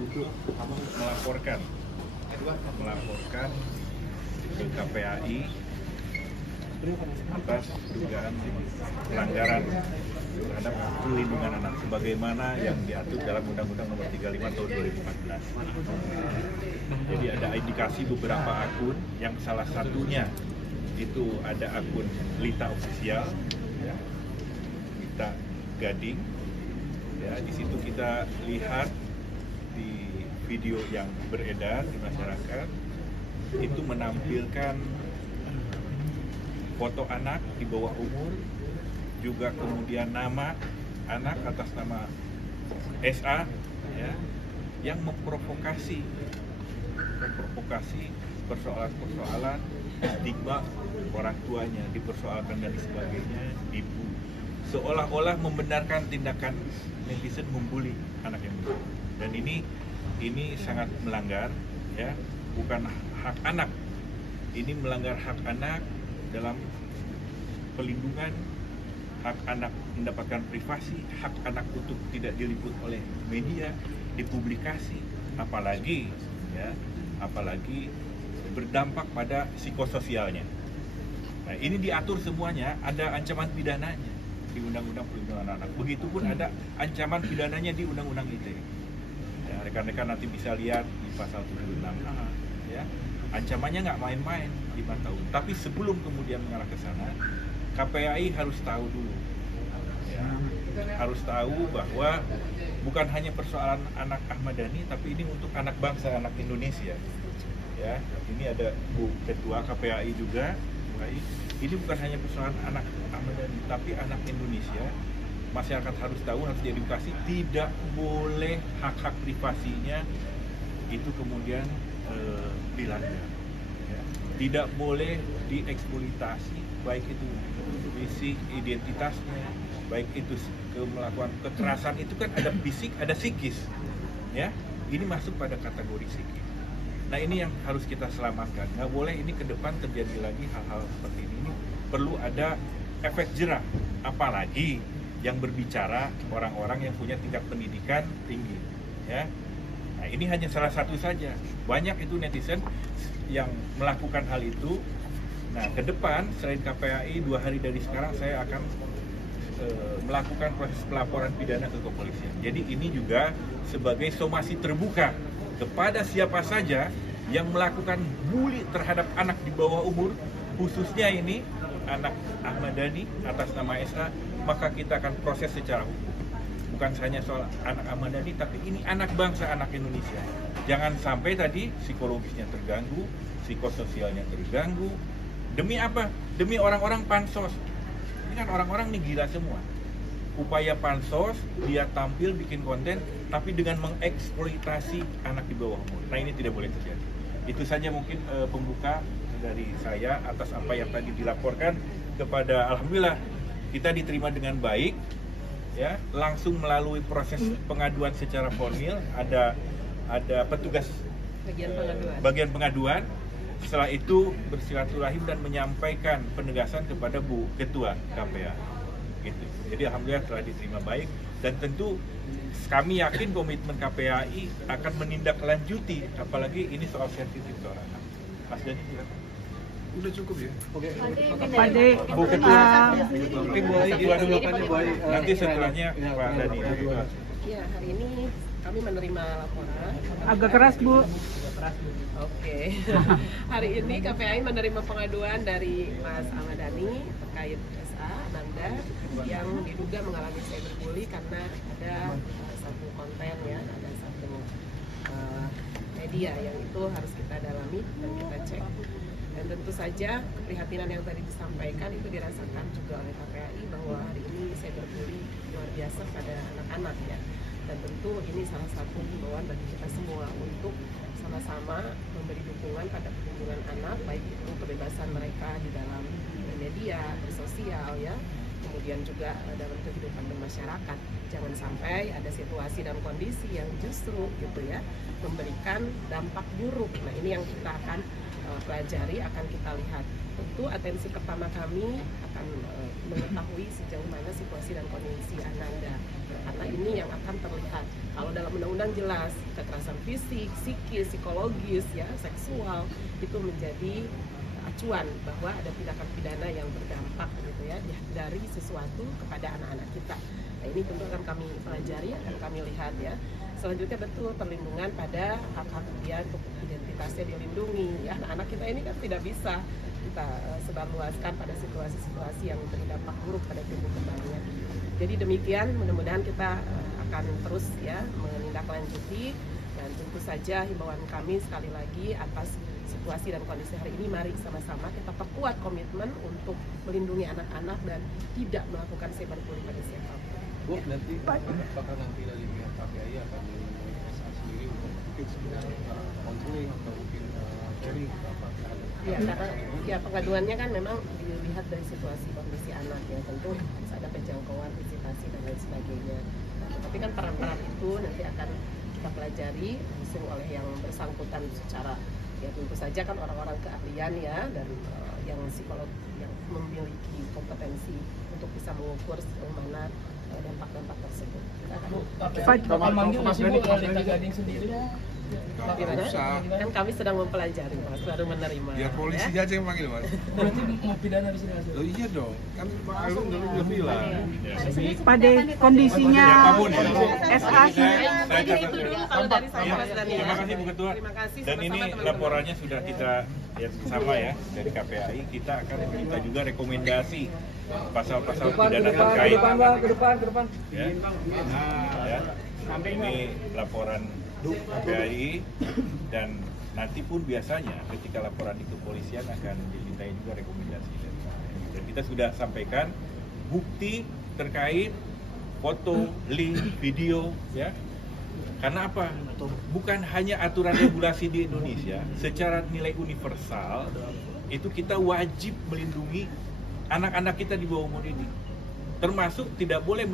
untuk melaporkan ke KPAI atas dugaan pelanggaran terhadap perlindungan anak sebagaimana yang diatur dalam Undang-Undang Nomor 35 Tahun 2014. Jadi ada indikasi beberapa akun yang salah satunya itu ada akun Lita Official, ya, Lita Gading. Ya, di situ kita lihat di video yang beredar di masyarakat itu menampilkan foto anak di bawah umur, juga kemudian nama anak atas nama SA, ya, yang memprovokasi persoalan-persoalan stigma orang tuanya dipersoalkan dan sebagainya, ibu seolah-olah membenarkan tindakan netizen membuli anak yang begitu. Dan ini sangat melanggar, ya, bukan hak anak, ini melanggar hak anak dalam pelindungan, hak anak mendapatkan privasi, hak anak untuk tidak diliput oleh media, dipublikasi, apalagi berdampak pada psikososialnya. Nah, ini diatur semuanya, ada ancaman pidananya di Undang-Undang Perlindungan Anak. Begitupun ada ancaman pidananya di Undang-Undang ITE. Ya, rekan-rekan nanti bisa lihat di pasal 76A, ya. Ancamannya nggak main-main, 5 tahun. Tapi sebelum kemudian mengarah ke sana, KPAI harus tahu dulu, ya, harus tahu bahwa bukan hanya persoalan anak Ahmad Dhani, tapi ini untuk anak bangsa, anak Indonesia. Ya, ini ada Bu Ketua KPAI juga. Ini bukan hanya persoalan anak Ahmad Dhani, tapi anak Indonesia. Masyarakat harus tahu, harus diedukasi, tidak boleh hak-hak privasinya itu kemudian dilanggar, ya. Tidak boleh dieksploitasi, baik itu fisik identitasnya, baik itu melakukan kekerasan, itu kan ada fisik, ada psikis, ya. Ini masuk pada kategori psikis. Nah, ini yang harus kita selamatkan. Nggak boleh ini ke depan terjadi lagi hal-hal seperti ini. Ini perlu ada efek jerah, apalagi yang berbicara orang-orang yang punya tingkat pendidikan tinggi, ya. Nah, ini hanya salah satu saja. Banyak itu netizen yang melakukan hal itu. Nah, ke depan selain KPAI, 2 hari dari sekarang saya akan melakukan proses pelaporan pidana ke kepolisian. Jadi ini juga sebagai somasi terbuka kepada siapa saja yang melakukan bully terhadap anak di bawah umur, khususnya ini anak Ahmad Dhani atas nama SA, maka kita akan proses secara hukum. Bukan hanya soal anak Ahmad Dhani, tapi ini anak bangsa, anak Indonesia. Jangan sampai tadi psikologisnya terganggu, psikososialnya terganggu. Demi apa? Demi orang-orang pansos. Ini kan orang-orang nih gila semua. Upaya pansos, dia tampil bikin konten, tapi dengan mengeksploitasi anak di bawah umur. Nah, ini tidak boleh terjadi. Itu saja mungkin pembuka dari saya atas apa yang tadi dilaporkan kepada, alhamdulillah kita diterima dengan baik, ya, langsung melalui proses pengaduan secara formil, ada petugas bagian pengaduan. Setelah itu bersilaturahim dan menyampaikan penegasan kepada Bu Ketua KPA, gitu. Jadi alhamdulillah telah diterima baik, dan tentu kami yakin komitmen KPAI akan menindaklanjuti, apalagi ini soal sensitif seorang anak. Mas Dhani, silakan. Udah cukup ya? Oke. Pak De, Bu Ketua, Oke, Bu Ai, Ketua dulu. Nanti setelahnya Pak Dhani. Ya, hari ini kami menerima laporan. agak keras Bu. Oke. Hari ini KPAI menerima pengaduan dari Mas Ahmad Dhani terkait SA Nanda yang diduga mengalami cyberbully karena ada satu konten, ya, ada satu media yang itu harus kita dalami dan kita cek. Dan tentu saja keprihatinan yang tadi disampaikan itu dirasakan juga oleh KPAI bahwa hari ini cyberbully luar biasa pada anak-anak, ya. Dan tentu ini salah satu himbauan bagi kita semua untuk sama-sama memberi dukungan pada perlindungan anak, baik itu kebebasan mereka di dalam media, bersosial, ya, kemudian juga dalam kehidupan bermasyarakat. Jangan sampai ada situasi dan kondisi yang justru gitu, ya, memberikan dampak buruk. Nah, ini yang kita akan pelajari, akan kita lihat. Tentu atensi pertama kami akan mengetahui sejauh mana situasi dan kondisi Ananda, karena ini yang akan terlihat. Kalau dalam undang-undang jelas kekerasan fisik, psikis, psikologis, ya seksual itu menjadi acuan bahwa ada tindakan pidana yang berdampak gitu ya dari sesuatu kepada anak-anak kita. Nah, ini tentu akan kami pelajari, akan kami lihat ya. Selanjutnya betul perlindungan pada hak-hak dia untuk identitasnya dilindungi. Ya, anak-anak kita ini kan tidak bisa kita sebarluaskan pada situasi-situasi yang berdampak buruk pada tumbuh kembangnya. Jadi demikian, mudah-mudahan kita akan terus ya menindaklanjuti, dan tentu saja himbauan kami sekali lagi atas situasi dan kondisi hari ini, mari sama-sama kita perkuat komitmen untuk melindungi anak-anak dan tidak melakukan cyberbullying pada siapapun. Bu, nanti apakah nanti dari pihak KPAI akan menemui SA sendiri untuk mungkin sebenarnya konseling atau mungkin sharing apa? Ya, karena ya pengaduannya kan memang dilihat dari situasi kondisi anak ya, tentu harus ada penjangkauan, visitasi dan lain sebagainya. Nah, tapi kan peran-peran itu nanti akan kita pelajari langsung oleh yang bersangkutan secara ya tentu saja kan orang-orang keahlian ya, dan yang psikolog yang memiliki kompetensi untuk bisa mengukur sejauh mana dampak-dampak tersebut. Bakal manggil Mas Gading sendiri. Gimana? Kan kami sedang mempelajari, Mas, baru menerima. Biar polisi ya. aja yang manggil, Mas. Berarti mau pidana di sini Mas? Oh iya dong, kan Pak Alung dulu udah bilang. Pada kondisinya Siapapun ya. SA sendiri. Mungkin itu dulu kalau dari saya, Mas Dani. Terima kasih Bu Ketua. Terima kasih. Dan ini sama-sama, laporannya sudah kita lihat bersama ya dari KPAI. Kita akan minta juga rekomendasi pasal-pasal pidana terkait. Ke depan. Ya. Ya. Ini laporan KPAI, dan nanti pun biasanya ketika laporan itu kepolisian akan dimintai juga rekomendasi dari KPAI. Dan kita sudah sampaikan bukti terkait foto, link, video, ya. Karena apa? Bukan hanya aturan regulasi di Indonesia, secara nilai universal itu kita wajib melindungi anak-anak kita di bawah umur ini. Termasuk tidak boleh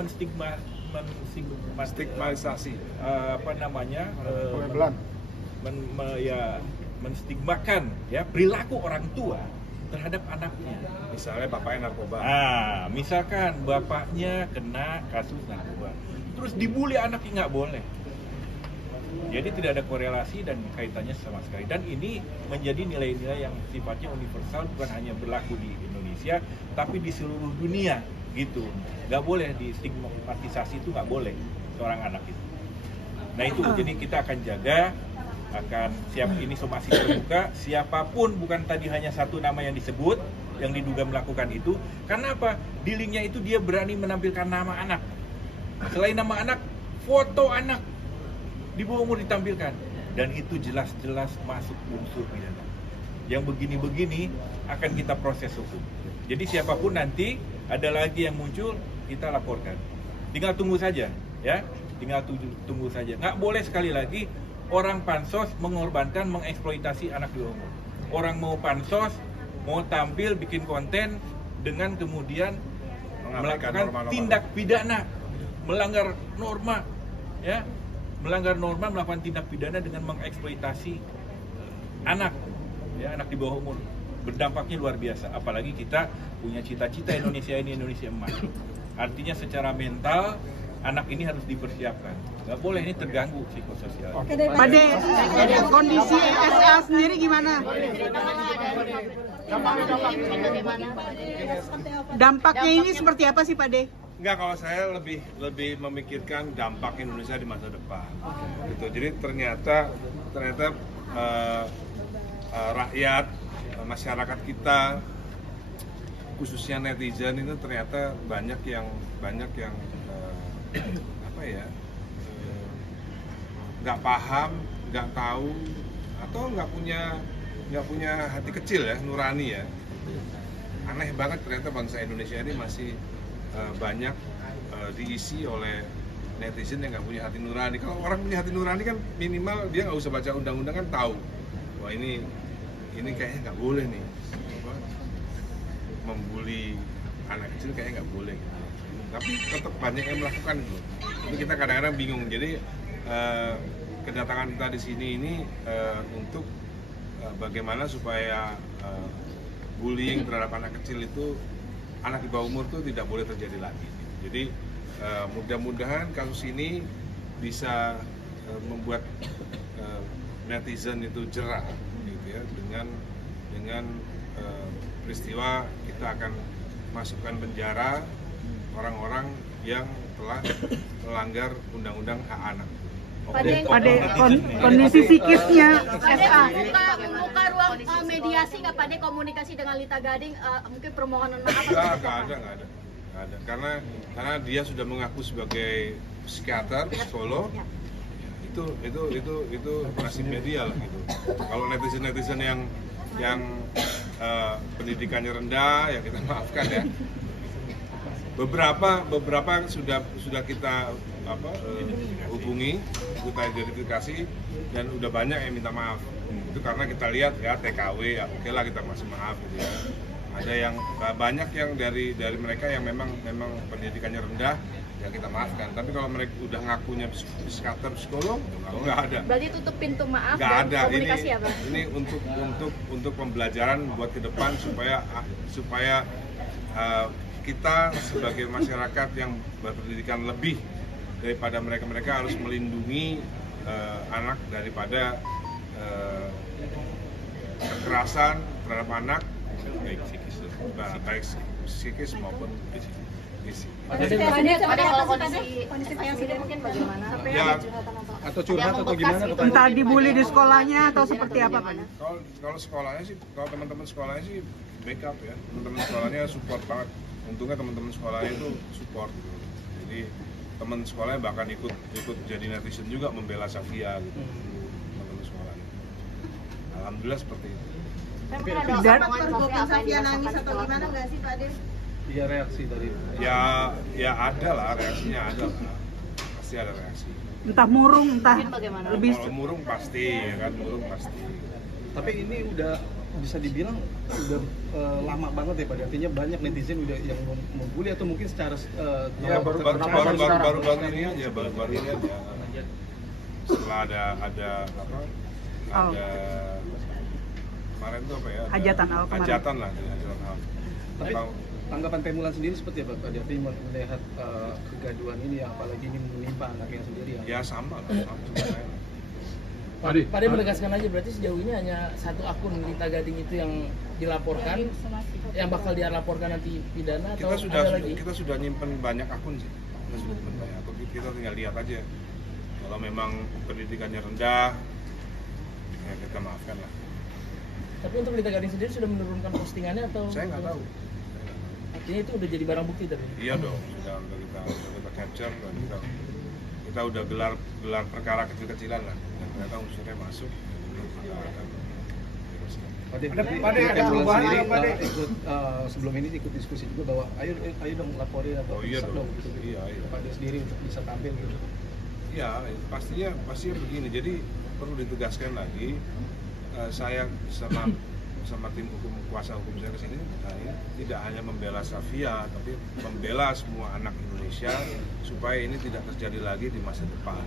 Stigmatisasi. Menstigmakan ya perilaku orang tua terhadap anaknya. Misalnya bapaknya narkoba. Misalkan bapaknya kena kasus narkoba, terus dibully anaknya, nggak boleh. Jadi tidak ada korelasi dan kaitannya sama sekali. Dan ini menjadi nilai-nilai yang sifatnya universal, bukan hanya berlaku di Indonesia, tapi di seluruh dunia gitu. Nggak boleh di stigmatisasi, itu nggak boleh seorang anak itu. Nah itu, jadi kita akan jaga, akan siap, ini somasi terbuka, siapapun, bukan tadi hanya satu nama yang disebut, yang diduga melakukan itu. Karena apa? Di linknya itu dia berani menampilkan nama anak. Selain nama anak, foto anak di bawah umur ditampilkan, dan itu jelas-jelas masuk unsur pidana. Yang begini-begini akan kita proses hukum. Jadi siapapun nanti ada lagi yang muncul, kita laporkan. Tinggal tunggu saja, ya. Tinggal tunggu saja. Nggak boleh sekali lagi orang pansos mengorbankan, mengeksploitasi anak di bawah umur. Orang mau pansos, mau tampil, bikin konten dengan kemudian melakukan tindak pidana, melanggar norma, ya. Melanggar norma, melakukan tindak pidana dengan mengeksploitasi anak, ya, anak di bawah umur. Berdampaknya luar biasa. Apalagi kita punya cita-cita Indonesia ini Indonesia emas. Artinya secara mental anak ini harus dipersiapkan. Nggak boleh ini terganggu psikososial. Pada kondisi SA sendiri gimana? Dampaknya ini seperti apa sih Pak De? Enggak, kalau saya lebih memikirkan dampak Indonesia di masa depan. Gitu. Jadi ternyata rakyat, masyarakat kita, khususnya netizen itu ternyata banyak yang nggak paham, nggak tahu, atau nggak punya hati kecil ya, nurani ya. Aneh banget ternyata bangsa Indonesia ini masih banyak diisi oleh netizen yang nggak punya hati nurani. Kalau orang punya hati nurani kan minimal dia nggak usah baca undang-undang kan tahu, wah ini kayaknya nggak boleh nih, membuli anak kecil kayaknya nggak boleh. Tapi tetap banyak yang melakukan itu. Tapi kita kadang-kadang bingung. Jadi kedatangan kita di sini ini untuk bagaimana supaya bullying terhadap anak kecil itu, anak di bawah umur itu tidak boleh terjadi lagi. Jadi mudah-mudahan kasus ini bisa membuat netizen itu jerah, gitu ya, dengan peristiwa kita akan masukkan penjara orang-orang yang telah melanggar undang-undang hak anak. Kondisi psikisnya SA. Membuka ruang mediasi nggak Pak De, komunikasi dengan Lita Gading, mungkin permohonan maaf? Nggak ada. Karena dia sudah mengaku sebagai psikiater, psikolog. Itu nasibnya dia lah gitu. Kalau netizen yang pendidikannya rendah, ya kita maafkan ya. Beberapa sudah kita hubungi, kita identifikasi, dan udah banyak yang minta maaf. Itu karena kita lihat ya TKW, ya oke lah kita masih maaf gitu ya. Ada yang banyak yang dari mereka yang memang pendidikannya rendah, ya kita maafkan. Tapi kalau mereka udah ngakunya psikiater, psikolog, nggak ada. Berarti tutup pintu maaf nggak dan ada. komunikasi ya Pak? Ini untuk pembelajaran buat ke depan supaya kita sebagai masyarakat yang berpendidikan lebih daripada mereka harus melindungi anak daripada kekerasan terhadap anak, baik psikis maupun fisik. Pada kalau kondisi yang sudah mungkin bagaimana? Ya, Atau curhat atau gimana? Entah dibully di sekolahnya atau seperti apa Pak? kalau sekolahnya sih, kalau teman-teman sekolahnya sih backup ya, teman-teman sekolahnya support banget. Untungnya teman-teman sekolahnya itu support gitu. Jadi teman sekolahnya bahkan ikut jadi netizen juga membela Safia gitu. Teman-teman sekolahnya. Alhamdulillah seperti itu. Tapi ada omongan Safia nangis atau gimana nggak sih Pak De? Iya, reaksi dari Ya ada lah, reaksinya ada lah. Pasti ada reaksi. Entah murung, entah Bagaimana? lebih Kalau murung pasti, ya kan, murung pasti. Tapi ini udah bisa dibilang udah lama banget ya Pak. Artinya banyak netizen udah yang membuli atau mungkin secara Ya baru ini aja, baru ini aja. Setelah ada kemarin tuh apa ya? Hajatan Al kemarin. Hajatan lah, hajatan Al. Tapi tanggapan Temulan sendiri seperti apa Pak? Artinya melihat kegaduhan ini, apalagi ini menimpa anaknya sendiri. Ya sama lah, sama saya. Pak De menegaskan aja, berarti sejauh ini hanya satu akun Lita Gading itu yang dilaporkan, yang bakal dia laporkan nanti pidana atau ada lagi? Kita sudah nyimpen banyak akun sih. Kita sudah nyimpen banyak akun. Kita tinggal lihat aja. Kalau memang pendidikannya rendah, ya kita maafkan lah. Tapi untuk Lita Gading sendiri sudah menurunkan postingannya atau? Saya nggak tahu. Artinya itu udah jadi barang bukti tadi? Iya dong, sudah kita capture, kita udah gelar perkara kecil-kecilan lah. Dan ternyata unsurnya masuk. Ada perubahan sendiri, ikut sebelum ini ikut diskusi juga bahwa ayo dong laporin atau iya dong. gitu. Iya. Pak De sendiri untuk bisa tampil gitu. Ya, pastinya begini. Jadi perlu ditegaskan lagi, saya sama tim kuasa hukum saya kesini tidak hanya membela Safia, tapi membela semua anak Indonesia supaya ini tidak terjadi lagi di masa depan,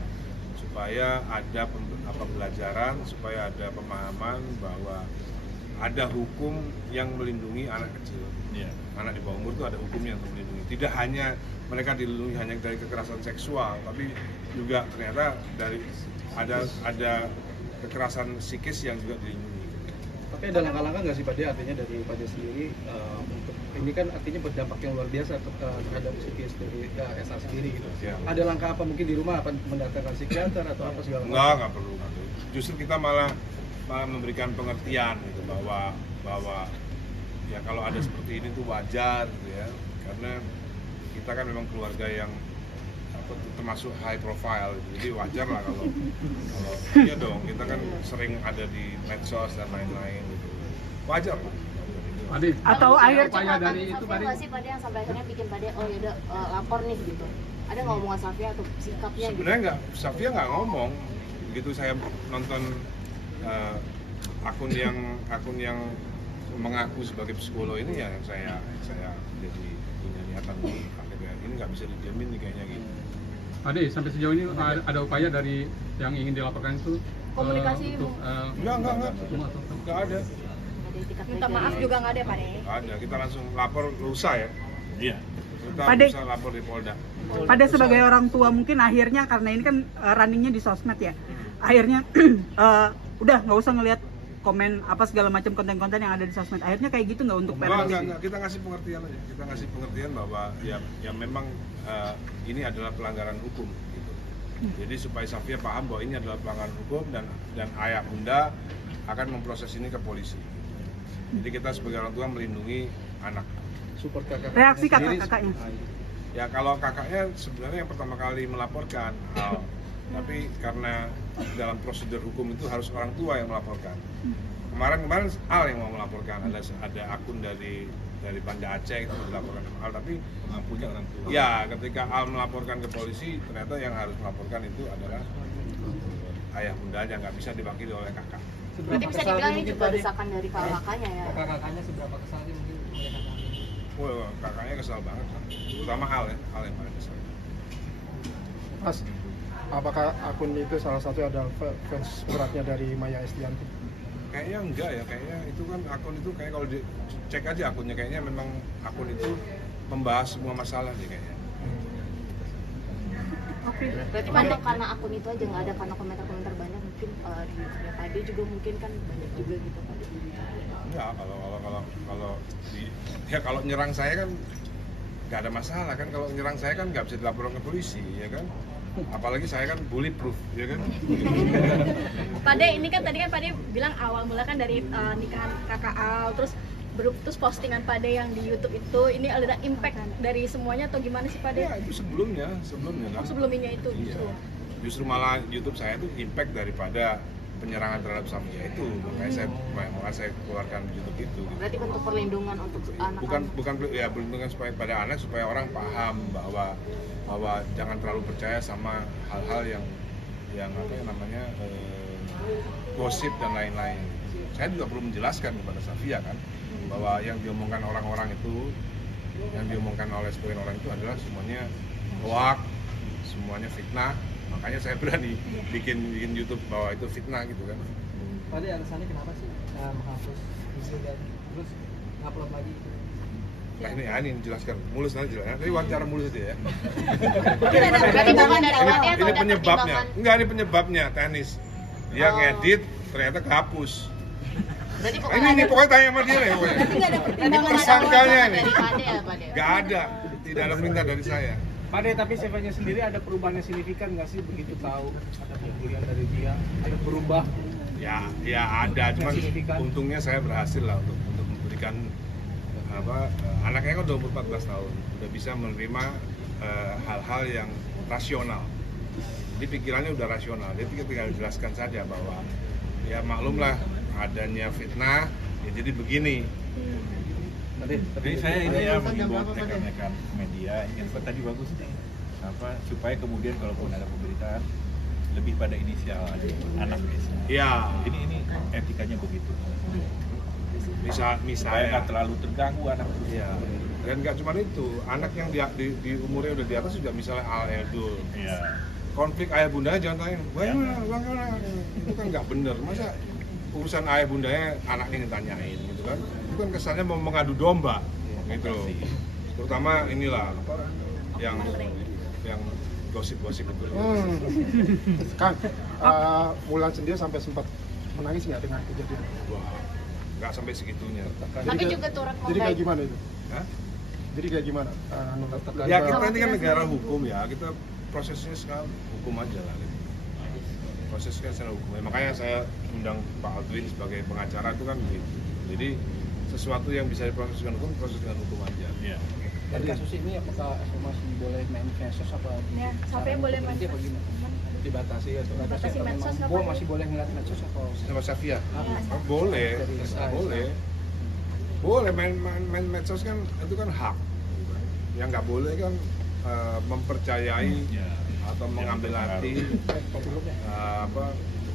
supaya ada pembelajaran, supaya ada pemahaman bahwa ada hukum yang melindungi anak kecil. Anak di bawah umur itu ada hukum yang melindungi. Tidak hanya mereka dilindungi hanya dari kekerasan seksual, tapi juga ternyata dari ada kekerasan psikis yang juga dilindungi. Tapi ada langkah-langkah nggak sih Pak De, artinya dari Pak De sendiri untuk ini kan artinya berdampak yang luar biasa terhadap psikis dari SA sendiri gitu. Ya. Ada langkah apa mungkin di rumah, apa mendatangkan psikiater atau apa segala macam? Nggak perlu. Justru kita malah memberikan pengertian gitu bahwa ya kalau ada seperti ini tuh wajar gitu ya, karena kita kan memang keluarga yang termasuk high profile gitu. Jadi wajar lah kalau iya dong, kita kan sering ada di medsos dan lain-lain gitu. Wajar lah. atau akhir dari itu Safia sih Pak De yang sampai akhirnya bikin Pak De yaudah lapor nih gitu. Ada nggak omongan Safia atau sikapnya gitu? Sebenarnya nggak, Safia nggak ngomong. Begitu saya nonton akun yang mengaku sebagai psikolog ini ya, saya jadi punya niatan ini nggak bisa dijamin nih kayaknya gitu. Ade, sampai sejauh ini ada upaya dari yang ingin dilaporkan itu Komunikasi untuk Nggak ada. Minta maaf juga nggak ada Pak De? Nggak ada, kita langsung lapor lusa ya. Iya. Kita Pak De. bisa lapor di Polda. Pada sebagai orang tua mungkin akhirnya karena ini kan runningnya di sosmed ya, akhirnya udah nggak usah ngelihat komen apa segala macam konten-konten yang ada di sosmed. Akhirnya kayak gitu nggak untuk parents? Enggak, kita ngasih pengertian aja. Kita ngasih pengertian bahwa ya memang ini adalah pelanggaran hukum gitu. Jadi supaya Safia paham bahwa ini adalah pelanggaran hukum dan ayah bunda akan memproses ini ke polisi. Jadi kita sebagai orang tua melindungi anak. Support kakak. Reaksi kakak-kakaknya? Ya kalau kakaknya sebenarnya yang pertama kali melaporkan Al, tapi karena dalam prosedur hukum itu harus orang tua yang melaporkan. Kemarin Al yang mau melaporkan, ada akun dari Banda Aceh itu dilaporkan sama Al, tapi Pengampunya orang tua. ya ketika Al melaporkan ke polisi, ternyata yang harus melaporkan itu adalah ayah bundanya, nggak bisa diwakili oleh kakak. Berarti bisa dibilang ini juga desakan dari kakaknya ya? Kakaknya seberapa kesal sih mungkin mereka? Wah, kakaknya kesal banget, terutama Al yang paling kesal. Mas, apakah akun itu salah satu adalah fans beratnya dari Maya Estianty? Kayaknya enggak ya, kayaknya itu kan akun itu kayak kalau dicek aja akunnya, kayaknya memang akun itu membahas semua masalah deh kayaknya. Oke. Berarti memang karena akun itu aja nggak ada karena komentar-komentar banyak mungkin di Pak De juga mungkin kan banyak juga gitu Pak De. Enggak, kalau nyerang saya kan nggak ada masalah kan, kalau nyerang saya kan nggak bisa dilaporkan ke polisi ya kan, apalagi saya kan bulletproof ya kan. Pak De, ini kan tadi kan Pak De bilang awal mula kan dari nikahan kakak Al, terus postingan Pak De yang di YouTube itu, ini ada impact dari semuanya atau gimana sih Pak De? Ya itu sebelumnya kan. Sebelumnya itu justru. Iya. Justru malah YouTube saya itu impact daripada penyerangan terhadap Safia itu, makanya saya keluarkan YouTube itu. Berarti bentuk perlindungan untuk anak. Bukan ya perlindungan supaya pada anak, supaya orang paham bahwa jangan terlalu percaya sama hal-hal yang apa namanya gosip dan lain-lain. Saya juga perlu menjelaskan kepada Safia kan bahwa yang diomongkan orang-orang itu, yang diomongkan oleh sebagian orang itu adalah semuanya hoax, semuanya fitnah. Makanya saya berani bikin YouTube bahwa itu fitnah gitu kan. Tadi alasannya kenapa sih menghapus video dan terus ngupload lagi? Nah ini jelaskan, mulus nanti jelaskan. Ini wawancara mulus aja ya. Berarti bukan dari awalnya atau Ini ada penyebabnya, pertimbangan? enggak ini penyebabnya teknis. Dia ngedit ternyata kehapus. Berarti Ini pokoknya tanya sama dia ya pokoknya. Ini tersangkanya nih. Dari Pak De ya Pak De? Gak ada, tidak ada perintah dari saya. Pak De, tapi Safia sendiri ada perubahan yang signifikan nggak sih begitu tahu ada pembulian dari dia, ada berubah? Ya ada, cuman untungnya saya berhasil lah untuk memberikan anaknya kan udah umur 14 tahun, udah bisa menerima hal-hal yang rasional. Jadi pikirannya udah rasional, dia tinggal jelaskan saja bahwa ya maklumlah adanya fitnah, ya jadi begini. Jadi saya ini ya mengimbau rekan-rekan media, ingin tadi bagus nih, supaya kemudian kalaupun ada pemberitaan lebih pada inisial anak biasa. Ya. Ini etikanya begitu. Misalnya supaya nggak terlalu terganggu anak. Ya. Dan nggak cuma itu, anak yang di umurnya udah di atas juga misalnya Al-Edul. Iya. Konflik ayah bundanya jangan tanya, bagaimana? Itu kan nggak bener. Masa urusan ayah bundanya anaknya yang tanyain gitu kan? Itu kan kesannya mau mengadu domba gitu. Terutama inilah yang gosip-gosip itu. Kang, Mulan sendiri sampai sempat menangis nggak dengan kejadian? Wah, nggak sampai segitunya. Tapi juga turut Jadi kayak gimana itu? Hah? Jadi kayak gimana? Ya kita ini kan negara hukum ya, kita prosesnya sekarang hukum aja lah. Gitu. Prosesnya secara hukum. Ya, makanya saya undang Pak Aldwin sebagai pengacara itu kan begitu. Jadi sesuatu yang bisa diproses dengan hukum, proses dengan hukum aja. Iya. Dari kasus ini apakah masih boleh main medsos apa? Ya, sampai boleh main apa gimana? Dibatasi atau Batasi medsos apa? masih boleh ngeliat medsos atau? Sama Safia? Boleh, boleh main medsos kan itu kan hak. Yang nggak boleh kan mempercayai atau mengambil hati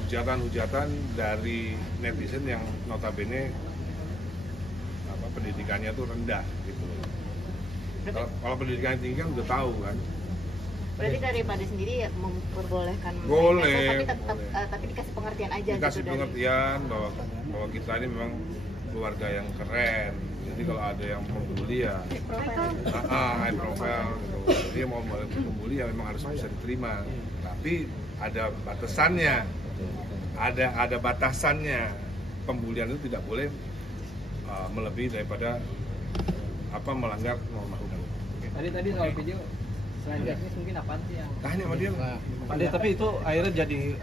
hujatan-hujatan dari netizen yang notabene pendidikannya tuh rendah gitu. Kalau pendidikan tinggi kan udah tahu kan. Berarti dari Pade sendiri ya memperbolehkan Boleh, medsos, tapi tetap boleh. tapi dikasih pengertian aja Dikasih gitu pengertian bahwa kita ini memang keluarga yang keren. Jadi kalau ada yang membuli ya high profile gitu. Jadi mau membuli ya memang harus bisa diterima. Tapi ada batasannya. Ada batasannya. Pembulian itu tidak boleh melebihi daripada melanggar norma hukum. Tadi soal video selain teknis mungkin apaan sih yang Tanya sama dia. Pade, tapi itu akhirnya jadi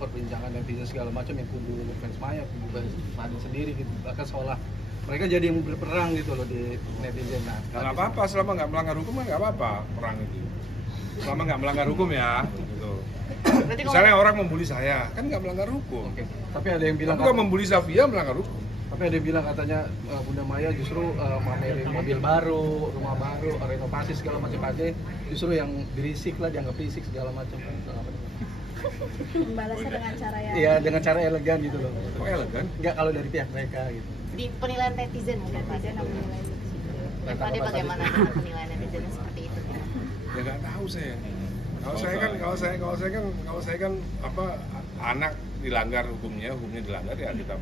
perbincangan netizen segala macam yang kubu fans Maya, kubu fans Pade sendiri gitu. Bahkan seolah mereka jadi yang berperang gitu loh di netizen. Nah, nggak apa-apa, selama nggak melanggar hukum nggak apa-apa perang itu. Selama nggak melanggar hukum ya. Gitu. Misalnya orang membuli saya, kan nggak melanggar hukum. Oke. Tapi ada yang bilang kalau membuli Safia melanggar hukum. Tapi ada yang bilang katanya Bunda Maya justru mamerin mobil baru, rumah baru, renovasi segala macam aja, justru yang berisik lah, dianggap berisik segala macam. Membalasnya dengan cara yang Iya, dengan cara elegan gitu loh. Kok elegan? Enggak kalau dari pihak mereka gitu. Di penilaian netizen mungkin Pade menilai. Pade bagaimana dengan penilaian netizen seperti itu? Ya nggak tahu saya. Kalau saya kan anak dilanggar hukumnya dilanggar ya kita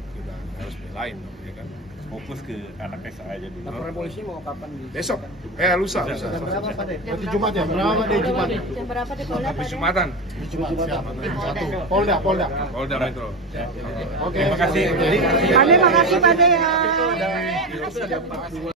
harus belain, ya kan. Fokus ke anaknya saja dulu. Laporan polisi mau kapan? Besok, lusa. Jam berapa Pak? Berarti Jumat ya? Berapa deh Jumat? jam berapa di Polda Habis Pade? Jumatan. Polda Metro. Oke. Oke. Terima kasih. Pade, makasih Pade ya.